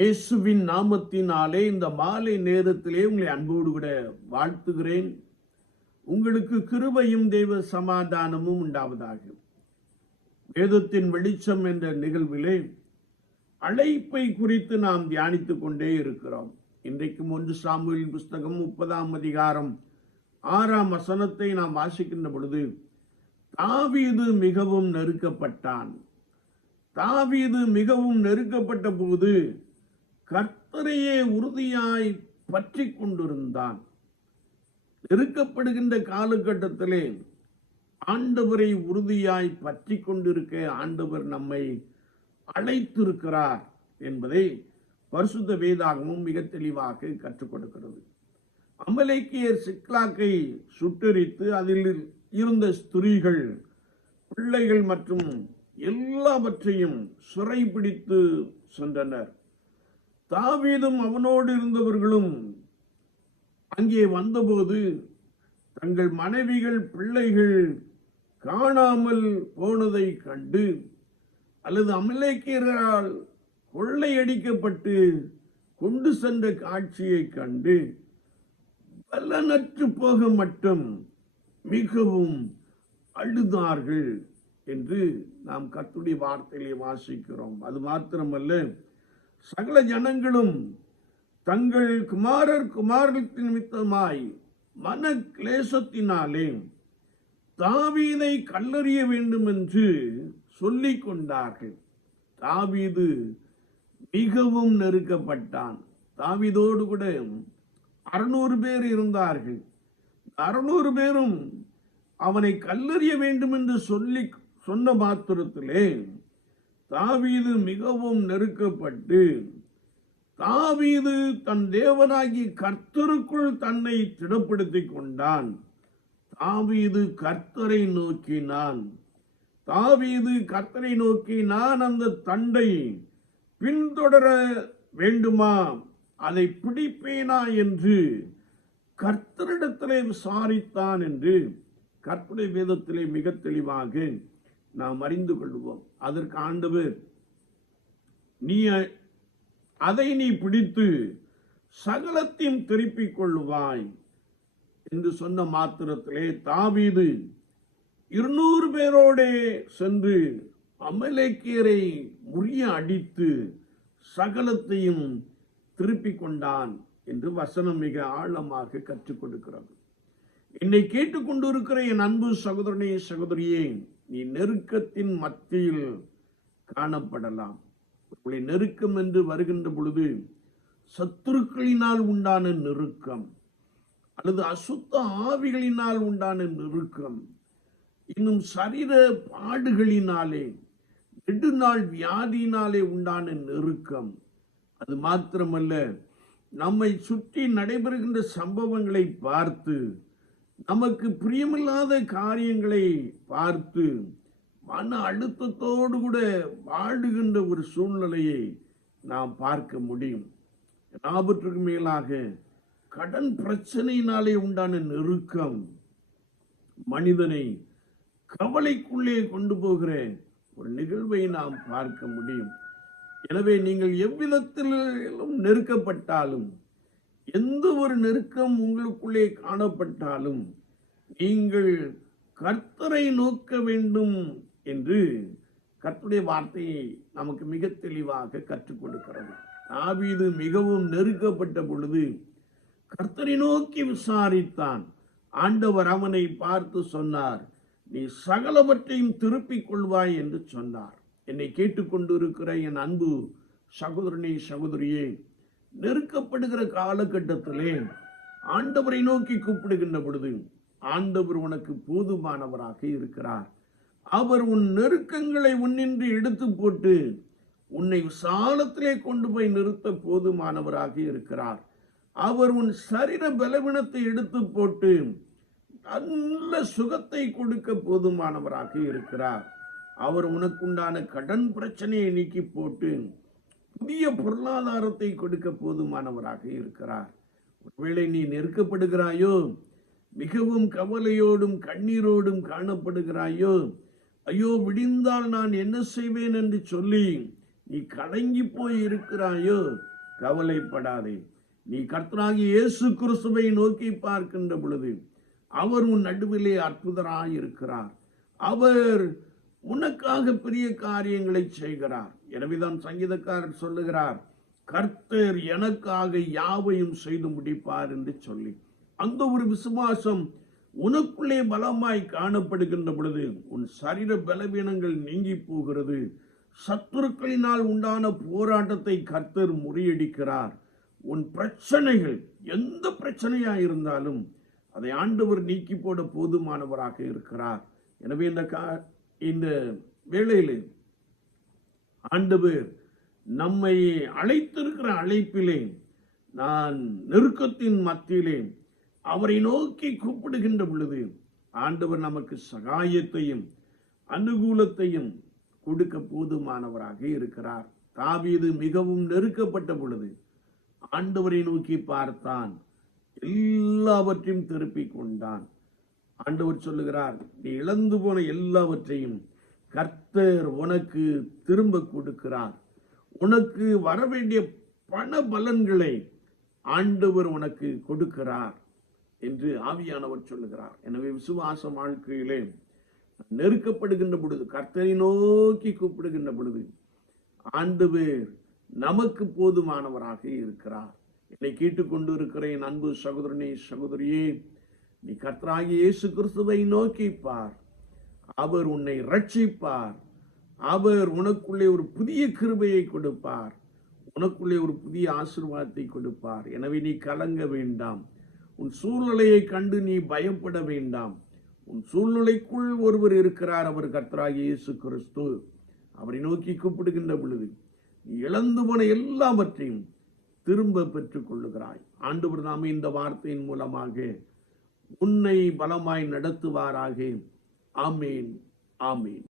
இயேசுவின் நாமத்தினாலே இந்த மாலை நேரத்திலே உங்களை அன்போடு கூட வாழ்த்துகிறேன். உங்களுக்கு கிருபையும் தெய்வ சமாதானமும் உண்டாவதாக. வேதத்தின் வெளிச்சம் என்ற நிகழ்விலே அழைப்பை குறித்து நாம் தியானித்து கொண்டே இருக்கிறோம். இன்றைக்கும் ஒன்று சாமுவேலின் புஸ்தகம் முப்பதாம் அதிகாரம் ஆறாம் வசனத்தை நாம் வாசிக்கின்ற பொழுது தாவீது மிகவும் நெருக்கப்பட்டான். தாவீது மிகவும் நெருக்கப்பட்ட போது கர்த்தரையே உறுதியாய் பற்றி கொண்டிருந்தான். நெருக்கப்படுகின்ற காலகட்டத்திலே ஆண்டவரை உறுதியாய் பற்றி கொண்டிருக்க ஆண்டவர் நம்மை அழைத்திருக்கிறார் என்பதை பரிசுத்த வேதாகமும் மிக தெளிவாக கற்றுக் கொடுக்கிறது. அமலேக்கியர் சிக்லாக்கை சுட்டரித்து அதில் இருந்த ஸ்திரீகள் பிள்ளைகள் மற்றும் எல்லாவற்றையும் சிறைபிடித்து சென்றனர். தாவீதும் அவனோடு இருந்தவர்களும் அங்கே வந்தபோது தங்கள் மனைவிகள் பிள்ளைகள் காணாமல் போனதை கண்டு அல்லது அமலேக்கியரால் கொள்ளையடிக்கப்பட்டு கொண்டு சென்ற காட்சியை கண்டு பலனற்று போக மட்டும் மிகவும் அழுதார்கள் என்று நாம் கத்துடைய வார்த்தையிலே வாசிக்கிறோம். அது மாத்திரமல்ல சகல ஜனங்களும் தங்கள் குமாரர் குமாரத்தின் நிமித்தமாய் மன கிளேசத்தினாலே தாவீதை கல்லறிய வேண்டும் என்று சொல்லிக் கொண்டார்கள். தாவீது மிகவும் நெருக்கப்பட்டான். தாவீதோடு கூட அறுநூறு பேர் இருந்தார்கள். அறுநூறு பேரும் அவனை கல்லறிய வேண்டும் என்று சொல்லி சொன்ன மாத்திரத்திலே தாவீது மிகவும் நெருக்கப்பட்டு தாவீது தன் தேவனாகி கர்த்தருக்குள் தன்னை திடப்படுத்திக் கொண்டான். தாவீது கர்த்தரை நோக்கினான் தாவீது கர்த்தரை நோக்கி நான் அந்த தண்டை பின்தொடர வேண்டுமா? அதை பிடிப்பேனா? என்று கர்த்தரிடத்திலே விசாரித்தான் என்று கற்பனை வேதத்திலே மிக தெளிவாக நாம் அறிந்து கொள்வோம். அதற்கு ஆண்டவர் நீ அதை நீ பிடித்து சகலத்தையும் திருப்பிக் கொள்ளுவாய் என்று சொன்ன மாத்திரத்திலே தாவீது இருநூறு பேரோடே சென்று அமலேக்கியரை முறிய அடித்து சகலத்தையும் திருப்பிக் கொண்டான் என்று வசனம் மிக ஆழமாக கற்றுக் கொடுக்கிறது. என்னை கேட்டுக்கொண்டிருக்கிற என் அன்பு சகோதரனே சகோதரியே நீ நெருக்கத்தின் மத்தியில் காணப்படலாம். உங்களை நெருக்கம் என்று வருகின்ற பொழுது சத்துருக்களினால் உண்டான நெருக்கம் அல்லது அசுத்த ஆவிகளினால் உண்டான நெருக்கம் இன்னும் சரீர பாடுகளினாலே நெடுநாள் வியாதியினாலே உண்டான நெருக்கம். அது மாத்திரமல்ல நம்மை சுற்றி நடைபெறுகின்ற சம்பவங்களை பார்த்து நமக்கு பிரியமில்லாத காரியங்களை பார்த்து மன அழுத்தத்தோடு கூட வாழுகின்ற ஒரு சூழ்நிலையை நாம் பார்க்க முடியும். எல்லாவற்றுக்கு மேலாக கடன் பிரச்சனையினாலே உண்டான நெருக்கம் மனிதனை கவலைக்குள்ளே கொண்டு போகிற ஒரு நிகழ்வை நாம் பார்க்க முடியும். எனவே நீங்கள் எவ்விதத்திலும் நெருக்கப்பட்டாலும் எந்த ஒரு நெருக்கம் உங்களுக்குள்ளே காணப்பட்டாலும் நீங்கள் கர்த்தரை நோக்க வேண்டும் என்று கர்த்தருடைய வார்த்தையை நமக்கு மிக தெளிவாக கற்றுக் கொடுக்கிறது. தாவீது மிகவும் நெருக்கப்பட்ட பொழுது கர்த்தரை நோக்கி விசாரித்தான். ஆண்டவர் அவனை பார்த்து சொன்னார் நீ சகலவற்றையும் திருப்பிக் கொள்வாய் என்று சொன்னார். என்னை கேட்டுக்கொண்டிருக்கிற என் அன்பு சகோதரனே சகோதரியே நெருக்கப்படுகிற காலகட்டத்திலே ஆண்டவரை நோக்கி கூப்பிடுகின்ற பொழுது ஆண்டவர் உனக்கு போதுமானவராக இருக்கிறார். அவர் உன் நெருக்கங்களை உன்னின்று எடுத்து போட்டு உன்னை விசாலத்திலே கொண்டு போய் நிறுத்த போதுமானவராக இருக்கிறார். அவர் உன் சரீர பலவீனத்தை எடுத்து போட்டு நல்ல சுகத்தை கொடுக்க போதுமானவராக இருக்கிறார். அவர் உனக்குண்டான கடன் பிரச்சனையை நீக்கி போட்டு புதிய பொருளாதாரத்தை கொடுக்க போதுமானவராக இருக்கிறார். ஒருவேளை நீ நெருக்கப்படுகிறாயோ மிகவும் கவலையோடும் கண்ணீரோடும் காணப்படுகிறாயோ ஐயோ விடிந்தால் நான் என்ன செய்வேன் என்று சொல்லி நீ கலங்கி போய் இருக்கிறாயோ கவலைப்படாதே. நீ கர்த்தராகி இயேசு கிறிஸ்துவை நோக்கி பார்க்கின்ற பொழுது அவர் உன் நடுவிலே அற்புதராய் இருக்கிறார் அவர் உனக்காக பெரிய காரியங்களை செய்கிறார். எனவேதான் சங்கீதக்காரர் சொல்லுகிறார் கர்த்தர் எனக்காக யாவையும் செய்து முடிப்பார் என்று சொல்லி. அந்த ஒரு விசுவாசம் உனக்குள்ளே பலமாய் காணப்படுகின்ற பொழுது உன் சரீர பலவீனங்கள் நீங்கி போகிறது. சத்துருக்களினால் உண்டான போராட்டத்தை கர்த்தர் முறியடிக்கிறார். உன் பிரச்சனைகள் எந்த பிரச்சனையாக இருந்தாலும் அதை ஆண்டவர் நீக்கி போட போதுமானவராக இருக்கிறார். எனவே இந்த கா இந்த வேளையில் ஆண்டவர் நம்மை அழைத்திருக்கிற அழைப்பிலே நான் நெருக்கத்தின் மத்தியிலே அவரை நோக்கி கூப்பிடுகின்ற பொழுது ஆண்டவர் நமக்கு சகாயத்தையும் அனுகூலத்தையும் கொடுக்க போதுமானவராக இருக்கிறார். தாவீது மிகவும் நெருக்கப்பட்ட பொழுது ஆண்டவரை நோக்கி பார்த்தான். எல்லாவற்றையும் திருப்பிக் கொண்டான். ஆண்டவர் சொல்லுகிறார் நீ இழந்து போன எல்லாவற்றையும் கர்த்தர் உனக்கு திரும்ப கொடுக்கிறார். உனக்கு வரவேண்டிய பண பலன்களை ஆண்டவர் உனக்கு கொடுக்கிறார் என்று ஆவியானவர் சொல்லுகிறார். எனவே விசுவாச வாழ்க்கையிலே நெருக்கப்படுகின்ற பொழுது கர்த்தரை நோக்கி கூப்பிடுகின்ற பொழுது ஆண்டவர் நமக்கு போதுமானவராக இருக்கிறார். என்னை கேட்டுக்கொண்டு இருக்கிறேன் அன்பு சகோதரனே சகோதரியே நீ கர்த்தராகி இயேசு கிறிஸ்துவை நோக்கி பார் அவர் உன்னை ரட்சிப்பார் அவர் உனக்குள்ளே ஒரு புதிய கிருபையை கொடுப்பார். உனக்குள்ளே ஒரு புதிய ஆசிர்வாதத்தை கொடுப்பார். எனவே நீ கலங்க வேண்டாம். உன் சூழ்நிலையை கண்டு நீ பயப்பட வேண்டாம். உன் சூழ்நிலைக்குள் ஒருவர் இருக்கிறார் அவர் கர்த்தராகி இயேசு கிறிஸ்து. அவரை நோக்கி கூப்பிடுகின்ற பொழுது நீ இழந்து போன எல்லாவற்றையும் திரும்ப பெற்றுக் கொள்ளுகிறாய் ஆண்டவர் இந்த வார்த்தையின் மூலமாக உன்னை பலமாய் நடத்துவாராக. ஆமேன் ஆமேன்.